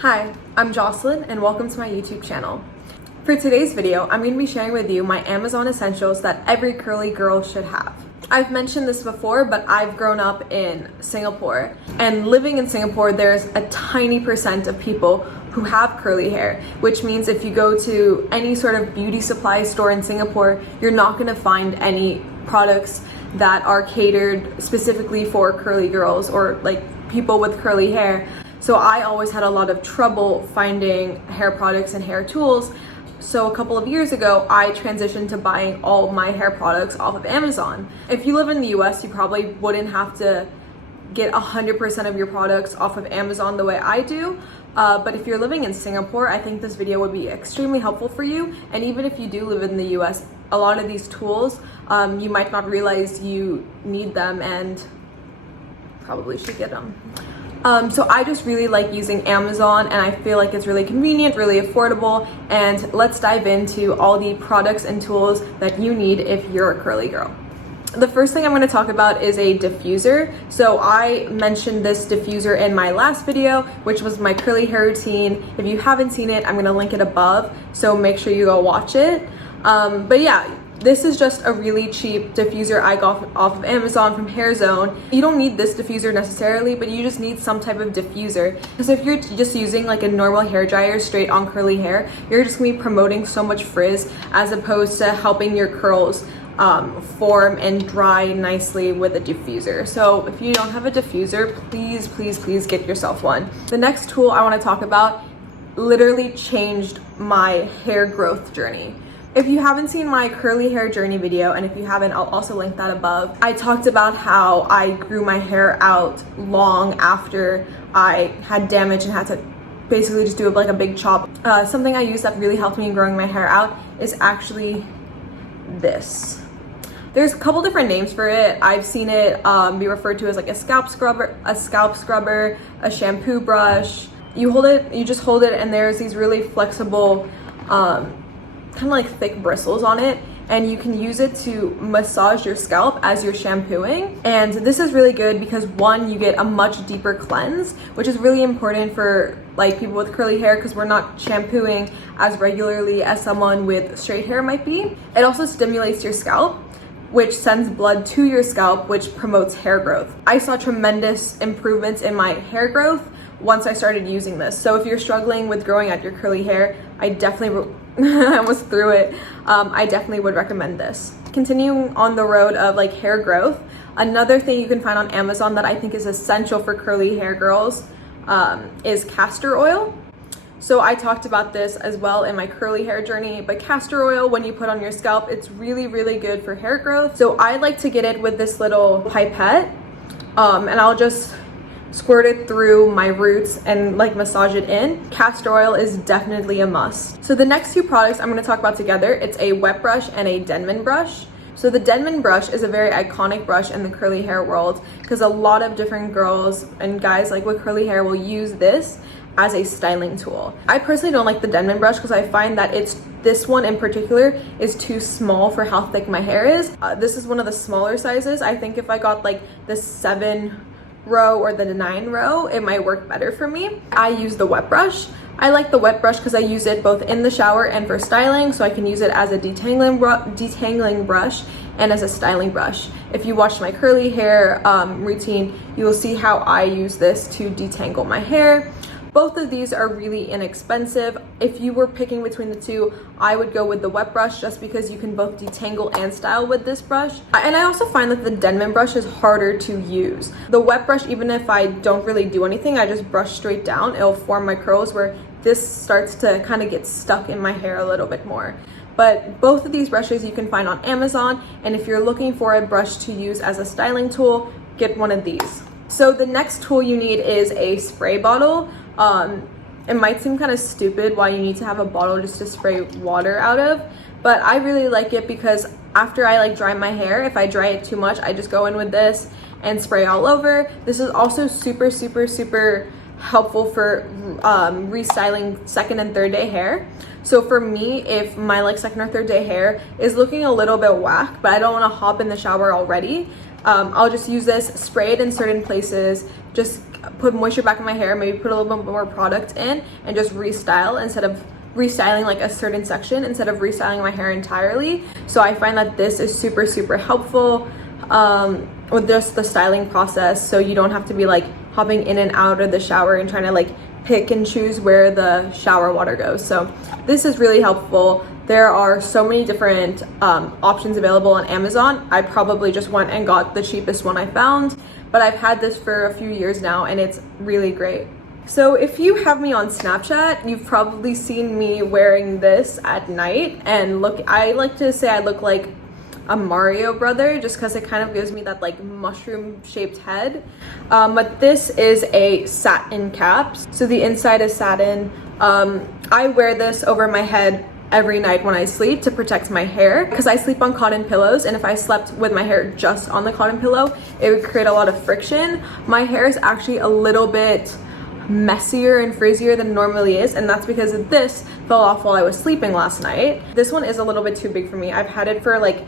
Hi, I'm Jocelyn and welcome to my YouTube channel. For today's video, I'm going to be sharing with you my Amazon essentials that every curly girl should have. I've mentioned this before, but I've grown up in Singapore, and living in Singapore, there's a tiny percent of people who have curly hair, which means if you go to any sort of beauty supply store in Singapore, you're not going to find any products that are catered specifically for curly girls or like people with curly hair. So I always had a lot of trouble finding hair products and hair tools. So a couple of years ago, I transitioned to buying all my hair products off of Amazon. If you live in the US, you probably wouldn't have to get 100% of your products off of Amazon the way I do. But if you're living in Singapore, I think this video would be extremely helpful for you. And even if you do live in the US, a lot of these tools, you might not realize you need them and probably should get them. So I just really like using Amazon, and I feel like it's really convenient, really affordable, and let's dive into all the products and tools that you need if you're a curly girl. The first thing I'm going to talk about is a diffuser. So I mentioned this diffuser in my last video, which was my curly hair routine. If you haven't seen it, I'm going to link it above, so make sure you go watch it. But yeah, this is just a really cheap diffuser I got off of Amazon from HairZone. You don't need this diffuser necessarily, but you just need some type of diffuser. Because if you're just using like a normal hair dryer straight on curly hair, you're just gonna be promoting so much frizz as opposed to helping your curls form and dry nicely with a diffuser. So if you don't have a diffuser, please get yourself one. The next tool I want to talk about literally changed my hair growth journey. If you haven't seen my curly hair journey video, and if you haven't, I'll also link that above. I talked about how I grew my hair out long after I had damage and had to basically just do like a big chop. Something I used that really helped me in growing my hair out is actually this. There's a couple different names for it. I've seen it be referred to as like a scalp scrubber, a shampoo brush. You just hold it, and there's these really flexible, kind of like thick bristles on it, and you can use it to massage your scalp as you're shampooing. And this is really good because one, you get a much deeper cleanse, which is really important for like people with curly hair because we're not shampooing as regularly as someone with straight hair might be. It also stimulates your scalp, which sends blood to your scalp, which promotes hair growth. I saw tremendous improvements in my hair growth once I started using this. So if you're struggling with growing out your curly hair, I definitely I almost threw it. I definitely would recommend this. Continuing on the road of like hair growth, another thing you can find on Amazon that I think is essential for curly hair girls is castor oil. So I talked about this as well in my curly hair journey, but castor oil, when you put on your scalp, it's really good for hair growth. So I like to get it with this little pipette, and I'll just squirt it through my roots and like massage it in. Castor oil is definitely a must. So the next two products I'm going to talk about together, it's a wet brush and a Denman brush. So the Denman brush is a very iconic brush in the curly hair world because a lot of different girls and guys like with curly hair will use this as a styling tool. I personally don't like the Denman brush because I find that this one in particular is too small for how thick my hair is. This is one of the smaller sizes. I think if I got like the 7 row or the 9 row, it might work better for me. I use the wet brush. I like the wet brush because I use it both in the shower and for styling, so I can use it as a detangling brush and as a styling brush. If you watch my curly hair routine, you will see how I use this to detangle my hair. Both of these are really inexpensive. If you were picking between the two, I would go with the wet brush just because you can both detangle and style with this brush. And I also find that the Denman brush is harder to use. The wet brush, even if I don't really do anything, I just brush straight down, it'll form my curls, where this starts to kind of get stuck in my hair a little bit more. But both of these brushes you can find on Amazon, and if you're looking for a brush to use as a styling tool, get one of these. So the next tool you need is a spray bottle. It might seem kind of stupid why you need to have a bottle just to spray water out of, but I really like it because after I like dry my hair, if I dry it too much, I just go in with this and spray all over. This is also super helpful for restyling second and third day hair. So for me, if my like second or third day hair is looking a little bit whack, but I don't want to hop in the shower already, I'll just use this, spray it in certain places, just put moisture back in my hair, maybe put a little bit more product in and just restyle instead of restyling like a certain section, instead of restyling my hair entirely. So I find that this is super helpful with just the styling process, so you don't have to be like hopping in and out of the shower and trying to like pick and choose where the shower water goes. So this is really helpful. There are so many different options available on Amazon. I probably just went and got the cheapest one I found, but I've had this for a few years now and it's really great. So if you have me on Snapchat, you've probably seen me wearing this at night, and look, I like to say I look like a Mario brother just because it kind of gives me that like mushroom shaped head. But this is a satin cap, so the inside is satin. I wear this over my head every night when I sleep to protect my hair, because I sleep on cotton pillows, and if I slept with my hair just on the cotton pillow, it would create a lot of friction. My hair is actually a little bit messier and frizzier than it normally is, and that's because this fell off while I was sleeping last night. This one is a little bit too big for me. I've had it for like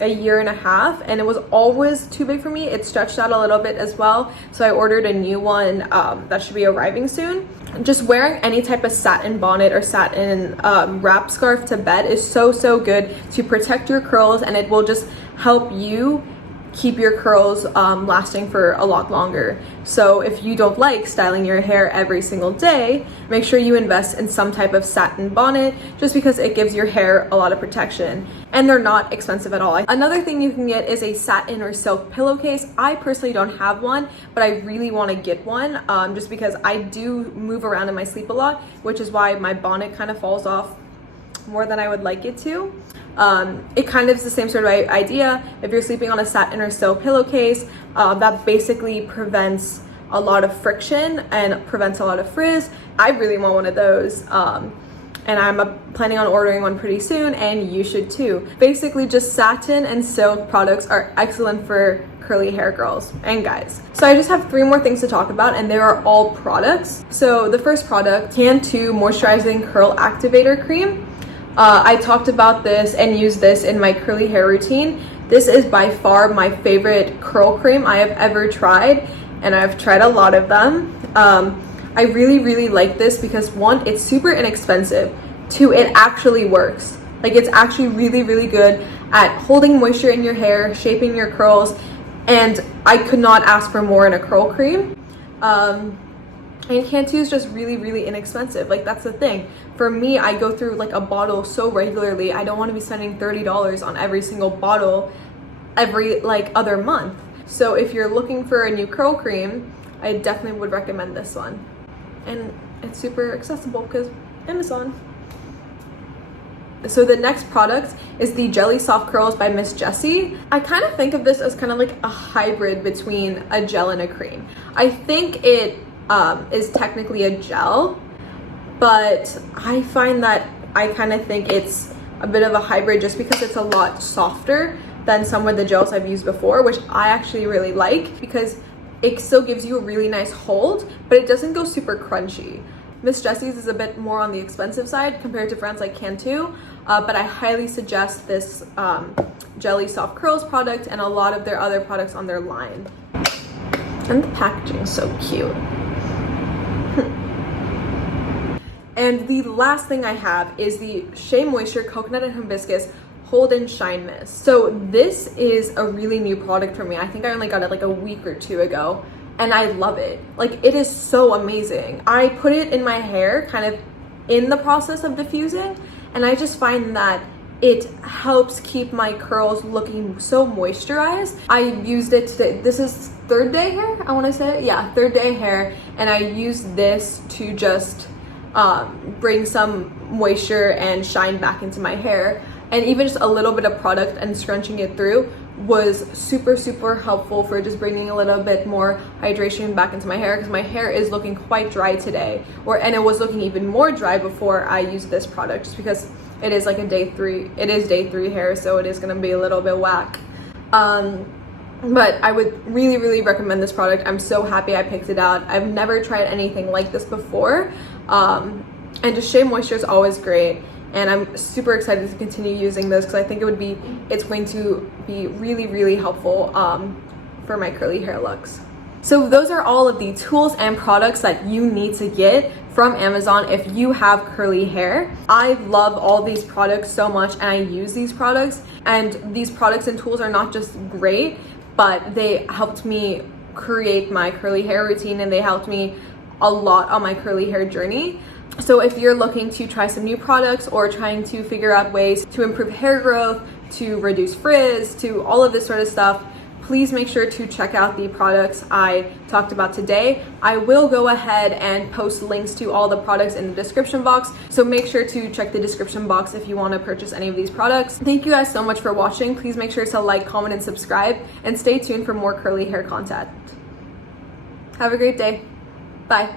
a year and a half and it was always too big for me. It stretched out a little bit as well, so I ordered a new one that should be arriving soon. Just wearing any type of satin bonnet or satin wrap scarf to bed is so good to protect your curls, and it will just help you keep your curls lasting for a lot longer. So if you don't like styling your hair every single day, make sure you invest in some type of satin bonnet, just because it gives your hair a lot of protection, and they're not expensive at all. Another thing you can get is a satin or silk pillowcase. I personally don't have one, but I really want to get one just because I do move around in my sleep a lot, which is why my bonnet kind of falls off more than I would like it to. It kind of is the same sort of idea. If you're sleeping on a satin or silk pillowcase, that basically prevents a lot of friction and prevents a lot of frizz. I really want one of those, and I'm planning on ordering one pretty soon, and you should too. Basically, just satin and silk products are excellent for curly hair girls and guys. So I just have 3 more things to talk about, and they are all products. So the first product, Can2 Moisturizing Curl Activator Cream. I talked about this and used this in my curly hair routine. This is by far my favorite curl cream I have ever tried, and I've tried a lot of them. I really like this because 1, it's super inexpensive. 2, it actually works. Like, it's actually really good at holding moisture in your hair, shaping your curls, and I could not ask for more in a curl cream. And Can2 is just really inexpensive. Like, that's the thing. For me, I go through like a bottle so regularly. I don't want to be spending $30 on every single bottle every like other month. So if you're looking for a new curl cream, I definitely would recommend this one. And it's super accessible because Amazon. So the next product is the Jelly Soft Curls by Miss Jessie. I kind of think of this as kind of like a hybrid between a gel and a cream. I think it is technically a gel, but I find that I kind of think it's a bit of a hybrid just because it's a lot softer than some of the gels I've used before, which I actually really like because it still gives you a really nice hold, but it doesn't go super crunchy. Miss Jessie's is a bit more on the expensive side compared to brands like Can2, but I highly suggest this Jelly Soft Curls product and a lot of their other products on their line. And the packaging is so cute. And the last thing I have is the Shea Moisture Coconut and Hibiscus Hold and Shine Mist. So this is a really new product for me. I think I only got it like a week or 2 ago, and I love it. Like, it is so amazing. I put it in my hair kind of in the process of diffusing, and I just find that it helps keep my curls looking so moisturized. I used it today. This is 3rd day hair, I want to say. Yeah, 3rd day hair, and I used this to just bring some moisture and shine back into my hair, and even just a little bit of product and scrunching it through was super helpful for just bringing a little bit more hydration back into my hair, because my hair is looking quite dry today, and it was looking even more dry before I used this product, just because it is like a day 3 hair, so it is going to be a little bit whack. But I would really recommend this product. I'm so happy I picked it out. I've never tried anything like this before. And just Shea Moisture is always great, and I'm super excited to continue using this because I think it's going to be really helpful for my curly hair looks. So those are all of the tools and products that you need to get from Amazon if you have curly hair. I love all these products so much, and I use these products, and these products and tools are not just great, but they helped me create my curly hair routine, and they helped me a lot on my curly hair journey. So if you're looking to try some new products or trying to figure out ways to improve hair growth, to reduce frizz, to all of this sort of stuff, please make sure to check out the products I talked about today. I will go ahead and post links to all the products in the description box, so make sure to check the description box if you want to purchase any of these products. Thank you guys so much for watching. Please make sure to like, comment, and subscribe, and stay tuned for more curly hair content. Have a great day. Bye.